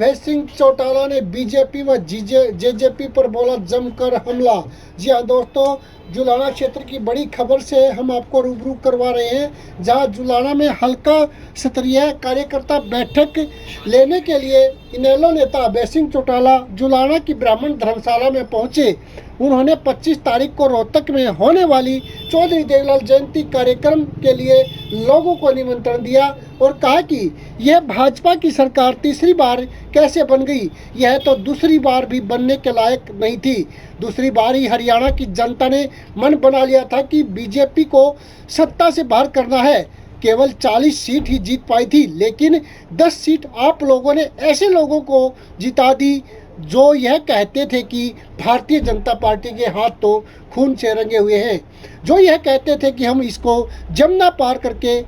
अभय सिंह चौटाला ने बीजेपी व जेजेपी पर बोला जमकर हमला। जी हाँ दोस्तों, जुलाना क्षेत्र की बड़ी खबर से हम आपको रूबरू करवा रहे हैं, जहां जुलाना में हल्का स्तरीय कार्यकर्ता बैठक लेने के लिए इनेलो नेता अभय सिंह चौटाला जुलाना की ब्राह्मण धर्मशाला में पहुंचे। उन्होंने 25 तारीख को रोहतक में होने वाली चौधरी देवीलाल जयंती कार्यक्रम के लिए लोगों को निमंत्रण दिया और कहा कि यह भाजपा की सरकार तीसरी बार कैसे बन गई, यह तो दूसरी बार भी बनने के लायक नहीं थी। दूसरी बार ही हरियाणा की जनता ने मन बना लिया था कि बीजेपी को सत्ता से बाहर करना है। केवल 40 सीट ही जीत पाई थी, लेकिन 10 सीट आप लोगों ने ऐसे लोगों को जिता दी जो यह कहते थे कि भारतीय जनता पार्टी के हाथ तो खून से रंगे हुए हैं, जो यह कहते थे कि हम इसको जमुना पार करके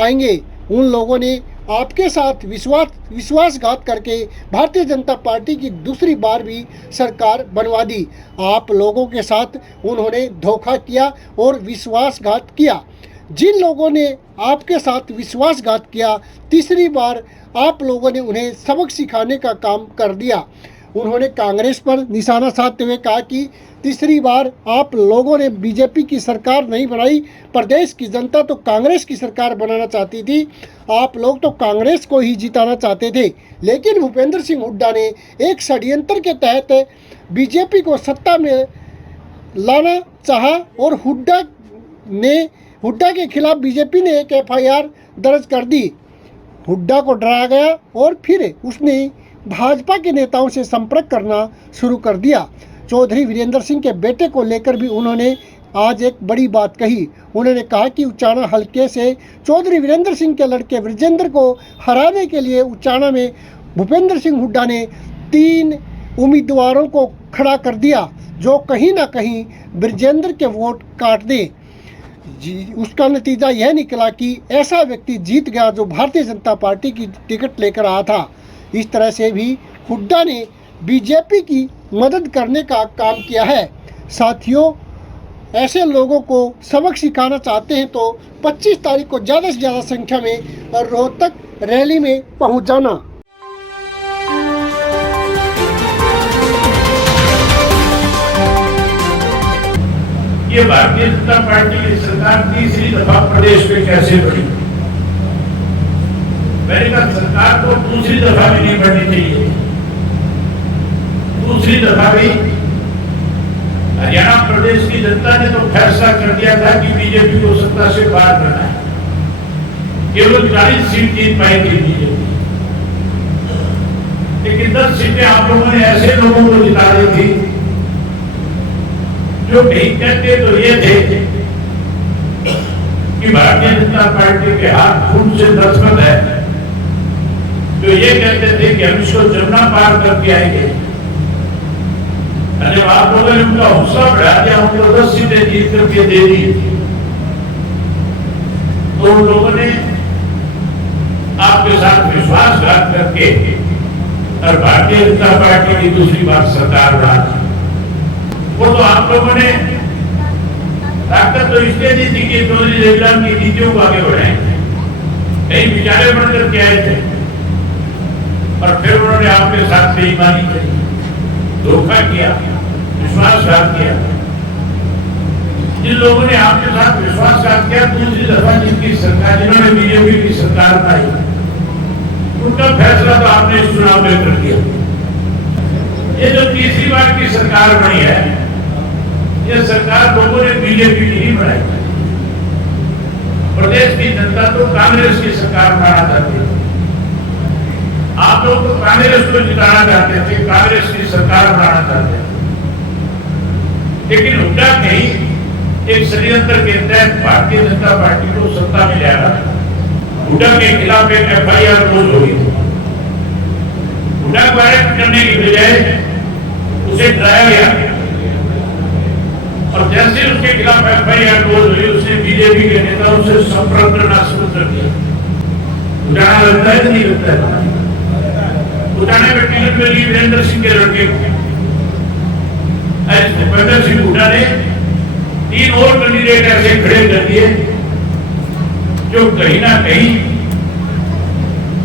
आएंगे। उन लोगों ने आपके साथ विश्वासघात करके भारतीय जनता पार्टी की दूसरी बार भी सरकार बनवा दी। आप लोगों के साथ उन्होंने धोखा किया और विश्वासघात किया। जिन लोगों ने आपके साथ विश्वासघात किया, तीसरी बार आप लोगों ने उन्हें सबक सिखाने का काम कर दिया। उन्होंने कांग्रेस पर निशाना साधते हुए कहा कि तीसरी बार आप लोगों ने बीजेपी की सरकार नहीं बनाई, प्रदेश की जनता तो कांग्रेस की सरकार बनाना चाहती थी। आप लोग तो कांग्रेस को ही जिताना चाहते थे, लेकिन भूपेंद्र सिंह हुड्डा ने एक षड्यंत्र के तहत बीजेपी को सत्ता में लाना चाहा और हुड्डा के खिलाफ बीजेपी ने एक FIR दर्ज कर दी। हुड्डा को डराया गया और फिर उसने भाजपा के नेताओं से संपर्क करना शुरू कर दिया। चौधरी वीरेंद्र सिंह के बेटे को लेकर भी उन्होंने आज एक बड़ी बात कही। उन्होंने कहा कि उचाना हलके से चौधरी वीरेंद्र सिंह के लड़के ब्रजेंद्र को हराने के लिए उचाना में भूपेंद्र सिंह हुड्डा ने 3 उम्मीदवारों को खड़ा कर दिया, जो कहीं ना कहीं ब्रजेंद्र के वोट काट दे। उसका नतीजा यह निकला कि ऐसा व्यक्ति जीत गया जो भारतीय जनता पार्टी की टिकट लेकर आया था। इस तरह से भी हुड्डा ने बीजेपी की मदद करने का काम किया है। साथियों, ऐसे लोगों को सबक सिखाना चाहते हैं तो 25 तारीख को ज़्यादा से ज़्यादा संख्या में रोहतक रैली में पहुंच जाना। ये भारतीय जनता पार्टी की सरकार तीसरी दफा प्रदेश में कैसे बढ़ी? मैंने कहा सरकार को दूसरी दफा भी नहीं बढ़नी चाहिए। दूसरी दफा भी हरियाणा प्रदेश की जनता ने तो फैसला कर दिया था कि बीजेपी को सत्ता से बाहर करना है। केवल 40 सीट जीत पाएगी बीजेपी, लेकिन 10 सीटें आप लोगों ने ऐसे लोगों को जिता दी थी जो कहीं कहते तो ये थे कि भारतीय जनता पार्टी के हाथ खून से दस्तखत है, जो ये कहते थे कि हम इसको जमुना पार करके आएंगे। जब आप लोगों ने उनका हौसला बढ़ा दिया, उनको 10 सीटें जीत करके दे दी, तो उन लोगों ने आपके साथ विश्वासघात करके और भारतीय जनता पार्टी की दूसरी बार सरकार बना दी। वो तो आप लोगों ने ताकत तो इसलिए दी थी कि चौधरी देवीलाल की नीतियों को आगे बढ़ाएंगे, कई विचारे बनकर के आए थे, और फिर उन्होंने आपके साथ बेईमानी करी, धोखा किया, विश्वासघात किया। जिन लोगों ने आपके साथ विश्वासघात किया, दूसरी दफा जिनकी सरकार, जिन्होंने बीजेपी की सरकार बनाई, उनका फैसला तो आपने इस चुनाव में कर दिया। ये जो तीसरी बार की सरकार बनी है, ये सरकार लोगों ने बीजेपी की नहीं बनाई। प्रदेश की जनता तो कांग्रेस की सरकार बनाना चाहती है। आप लोग तो कांग्रेस को जिताना चाहते थे, कांग्रेस की सरकार बनाना चाहते थे, लेकिन हुड्डा कहीं एक षड्यंत्र के तहत भारतीय जनता पार्टी को सत्ता में लाया। हुड्डा के खिलाफ एक FIR दर्ज हो गई। हुड्डा को अरेस्ट करने की बजाय उसे डराया गया, और जैसे उसके खिलाफ FIR दर्ज हुई, उसने बीजेपी के नेताओं से संपर्क करना शुरू कर दिया। हुड्डा लगता है नहीं लगता है? उठाने में टिकट मिली वीरेंद्र सिंह के लड़के को। भूपेंद्र सिंह हुड्डा ने 3 और कैंडिडेट ऐसे खड़े कर दिए जो कहीं ना कहीं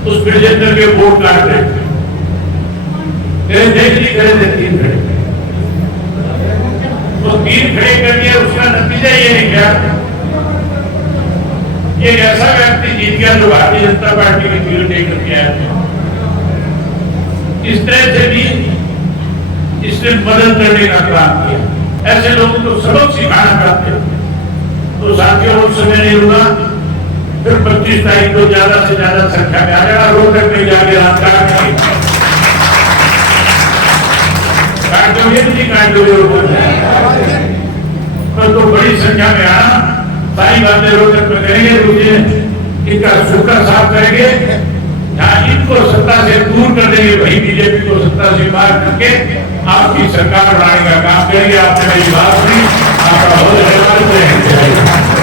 उस ब्रजेंद्र के वोट काट रहे थे। तेरे देश नहीं करे थे 3 खड़े, तो 3 खड़े कर दिया, उसका नतीजा ये निकला ये ऐसा व्यक्ति जीत गया जो भारतीय जनता पार्टी की टिकट लेकर के आया। इस तरह से भी इसने मदद करने का काम किया। ऐसे लोगों को सबक सिखाना चाहते तो साथियों उस समय नहीं होगा, फिर 25 तारीख को ज्यादा से ज्यादा संख्या में आ जाएगा। रोहतक में जाके तो बड़ी संख्या में आना, सारी बातें रोहतक में करेंगे, मुझे इनका सूखा साफ करेंगे, जहां इनको सत्ता से दूर कर देंगे वही बीजेपी को सत्ता से बाहर करके आपकी सरकार बनाने का काम करेंगे। आपने मेरी बात सुनी, आपका बहुत धन्यवाद।